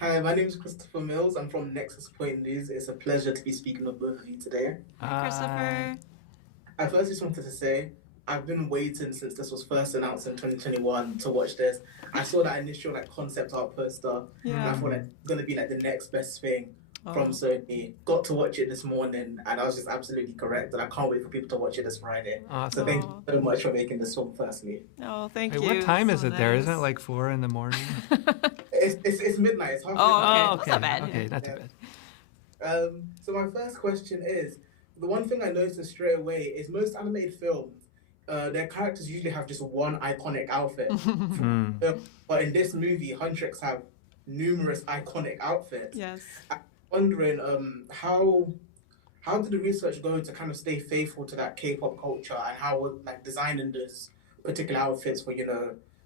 Hi, my name is Christopher Mills. I'm from Nexus Point News. It's a pleasure to be speaking with both of you today. Hi, Christopher. I first just wanted to say I've been waiting since this was first announced in 2021 to watch this. I saw that initial concept art poster, and I thought it's gonna be like the next best thing from Sony. Got to watch it this morning, and I was just absolutely correct. And I can't wait for people to watch it this Friday. Awesome. So thank you so much for making this film. Firstly, thank you. What time is it there? Isn't it like 4 in the morning? It's midnight. It's half midnight. Okay. Not bad. Okay, not too bad. So my first question is, the one thing I noticed straight away is most animated films, their characters usually have just one iconic outfit. But in this movie, Huntrix have numerous iconic outfits. Yes. I'm wondering how did the research go to kind of stay faithful to that K-pop culture, and how would designing those particular outfits for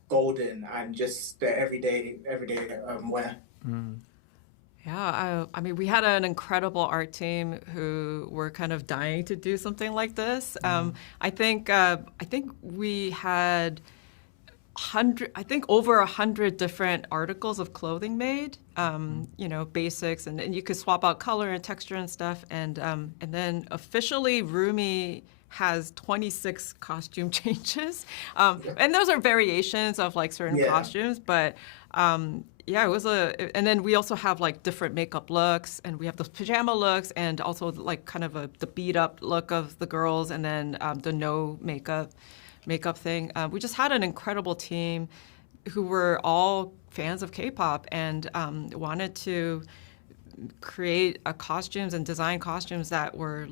Golden and just their everyday wear? Yeah, I mean, we had an incredible art team who were kind of dying to do something like this. I think we had over 100 different articles of clothing made. Basics, and you could swap out color and texture and stuff. And then officially, Rumi has 26 costume changes, and those are variations of certain costumes, but. Yeah, it was and then we also have different makeup looks, and we have the pajama looks, and also kind of the beat up look of the girls, and then the no makeup thing. We just had an incredible team who were all fans of K-pop and wanted to create costumes and design costumes that were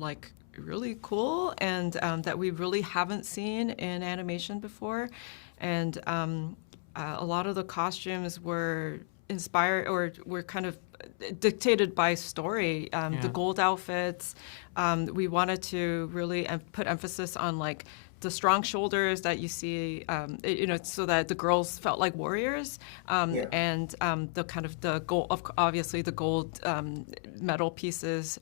really cool and that we really haven't seen in animation before, and. A lot of the costumes were inspired or were kind of dictated by story. The gold outfits, we wanted to really put emphasis on the strong shoulders that you see, so that the girls felt like warriors, and the kind of the gold, obviously the gold metal pieces,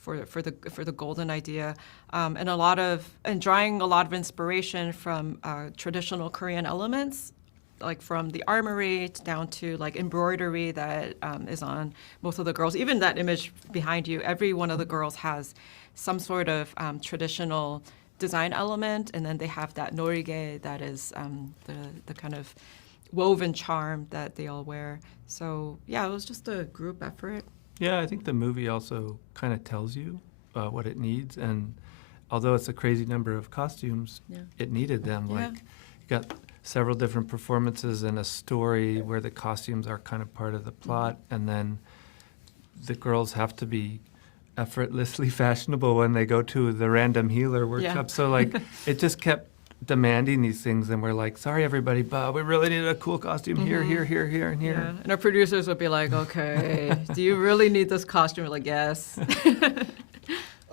for the golden idea, and drawing a lot of inspiration from traditional Korean elements, from the armory down to embroidery that is on most of the girls. Even that image behind you, every one of the girls has some sort of traditional design element, and then they have that norige that is the kind of woven charm that they all wear. So yeah, it was just a group effort. Yeah, I think the movie also kind of tells you what it needs, and although it's a crazy number of costumes, it needed them. You got several different performances and a story where the costumes are kind of part of the plot, and then the girls have to be effortlessly fashionable when they go to the random healer workshop. So it just kept demanding these things, and we're like, sorry everybody, but we really need a cool costume here, and here. Yeah. And our producers would be like, okay, do you really need this costume? We're like, yes.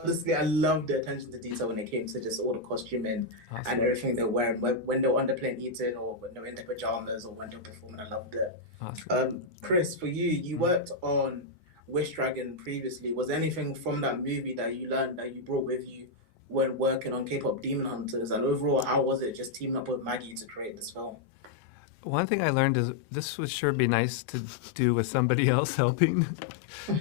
Honestly, I love the attention to detail when it came to just all the costuming and everything they're wearing. When they're on the plane eating, or when they're in their pajamas, or when they're performing, I loved it. Awesome. Chris, for you worked on Wish Dragon previously. Was there anything from that movie that you learned that you brought with you when working on K-pop Demon Hunters, and overall, how was it just teaming up with Maggie to create this film? One thing I learned is this would sure be nice to do with somebody else helping.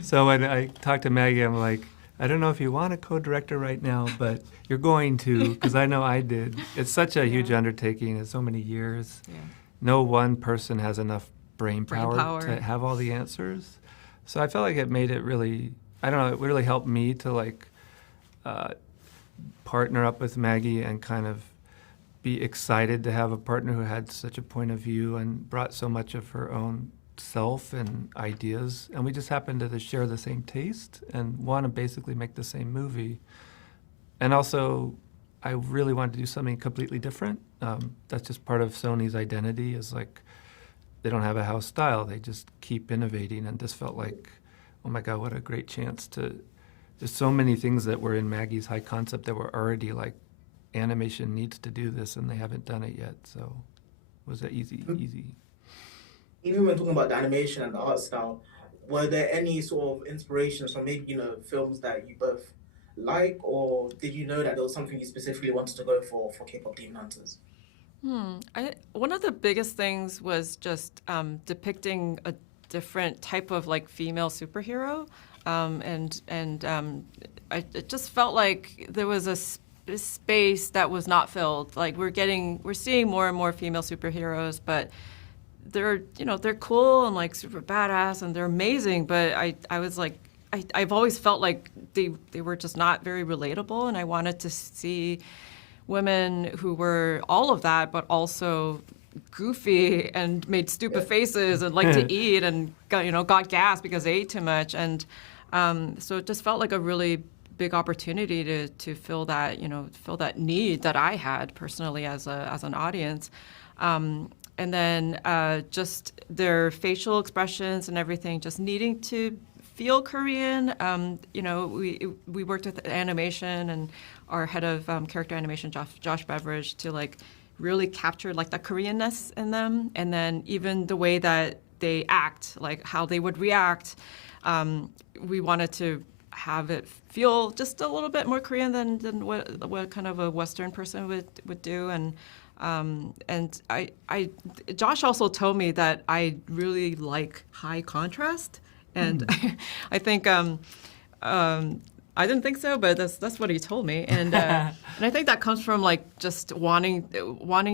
So when I talked to Maggie, I'm like, I don't know if you want a co-director right now, but you're going to, because I know I did. It's such a huge undertaking. It's so many years. Yeah. No one person has enough brain power to have all the answers. So I felt like it made it really, I don't know, it really helped me to partner up with Maggie and kind of be excited to have a partner who had such a point of view and brought so much of her own self and ideas. And we just happened to share the same taste and want to basically make the same movie. And also, I really wanted to do something completely different. That's just part of Sony's identity, is they don't have a house style. They just keep innovating, and this felt like, oh my God, what a great chance to. There's so many things that were in Maggie's high concept that were already animation needs to do this, and they haven't done it yet. So it was easy. Even when talking about the animation and the art style, were there any sort of inspirations from maybe films that you both like, or did you know that there was something you specifically wanted to go for K-pop Demon Hunters? One of the biggest things was just depicting a different type of like female superhero, it just felt like there was a space that was not filled. Like we're seeing more and more female superheroes, but they're cool and like super badass and they're amazing. But I was like, I've always felt like they were just not very relatable, and I wanted to see women who were all of that, but also goofy and made stupid faces and liked to eat and got gas because they ate too much. And so it just felt like a really big opportunity to fill that need that I had personally as an audience. And then just their facial expressions and everything, just needing to feel Korean. We worked with animation and our head of character animation, Josh Beveridge, to like really capture like the Koreanness in them, and then even the way that they act, like how they would react. We wanted to have it feel just a little bit more Korean than what kind of a Western person would do. And Josh also told me that I really like high contrast, and I think I didn't think so, but that's what he told me, and I think that comes from like just wanting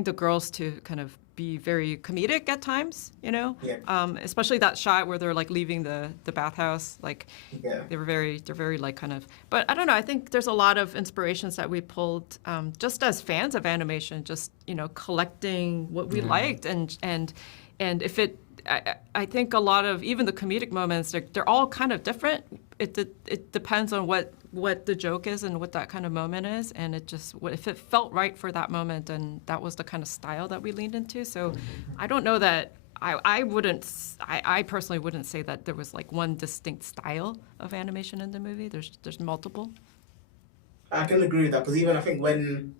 the girls to kind of be very comedic at times, especially that shot where they're like leaving the bathhouse, like they're very like kind of. But I don't know. I think there's a lot of inspirations that we pulled just as fans of animation, just collecting what we liked, and if it. I think a lot of even the comedic moments, they're all kind of different. It depends on what the joke is and what that kind of moment is, and if it felt right for that moment, and that was the kind of style that we leaned into. So I don't know that I personally wouldn't say that there was like one distinct style of animation in the movie. There's multiple. I can agree with that, because even I think when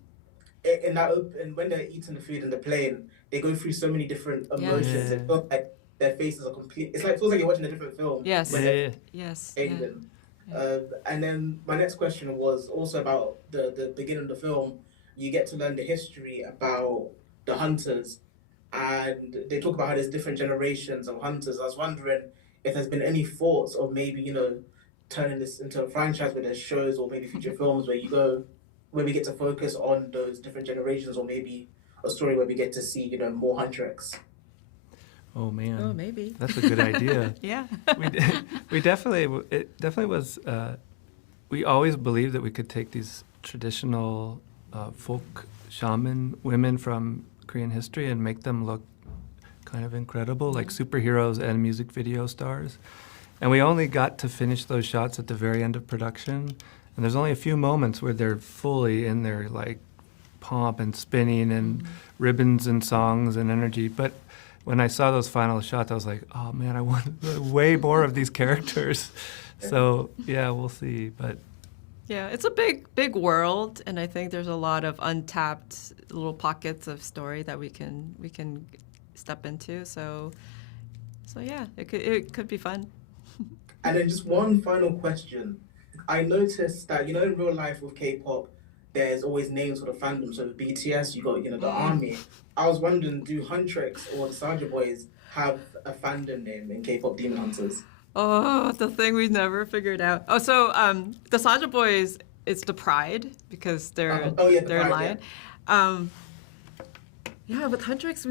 they're eating the food in the plane, they go through so many different emotions. It feels like their faces are complete. It feels like you're watching a different film. Yes. Yes. And then my next question was also about the beginning of the film. You get to learn the history about the hunters, and they talk about how there's different generations of hunters. I was wondering if there's been any thoughts of maybe turning this into a franchise where there's shows or maybe future films where we get to focus on those different generations, or maybe a story where we get to see more Huntrix. Oh man! Oh, maybe that's a good idea. Yeah, it definitely was. We always believed that we could take these traditional folk shaman women from Korean history and make them look kind of incredible, like superheroes and music video stars. And we only got to finish those shots at the very end of production. And there's only a few moments where they're fully in their like pomp and spinning and ribbons and songs and energy. But when I saw those final shots, I was like, oh man, I want way more of these characters. So yeah, we'll see. But yeah, it's a big world, and I think there's a lot of untapped little pockets of story that we can step into. So yeah, it could be fun. And then just one final question. I noticed that, in real life with K-pop, there's always names for the fandom. So with BTS, you got, the ARMY. I was wondering, do Huntrix or the Saja Boys have a fandom name in K-pop Demon Hunters? Oh, the thing we've never figured out. Oh, so the Saja Boys, it's the Pride, because they're lion. Yeah, with Huntrix,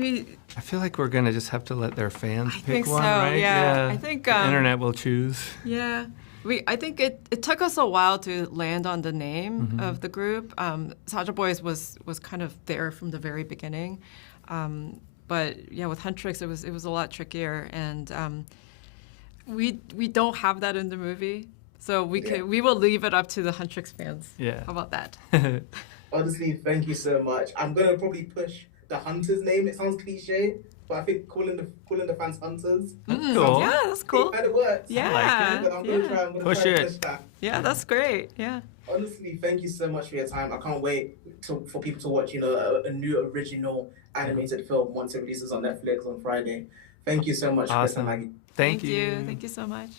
I feel like we're going to just have to let their fans pick one, right? Yeah. I think the internet will choose. Yeah. I think it took us a while to land on the name of the group. Saja Boys was kind of there from the very beginning. But yeah, with Huntrix, it was a lot trickier, and we don't have that in the movie. So we will leave it up to the Huntrix fans. Yeah. How about that? Honestly, thank you so much. I'm going to probably push the Hunters name. It sounds cliche, but I think calling the fans Hunters. That's cool. Yeah, that's cool. It works. Yeah. I like it. But I'm going to try and push that. Yeah, that's great. Yeah. Honestly, thank you so much for your time. I can't wait for people to watch, a new original animated film once it releases on Netflix on Friday. Thank you so much, Chris and Maggie. Thank you. Thank you so much.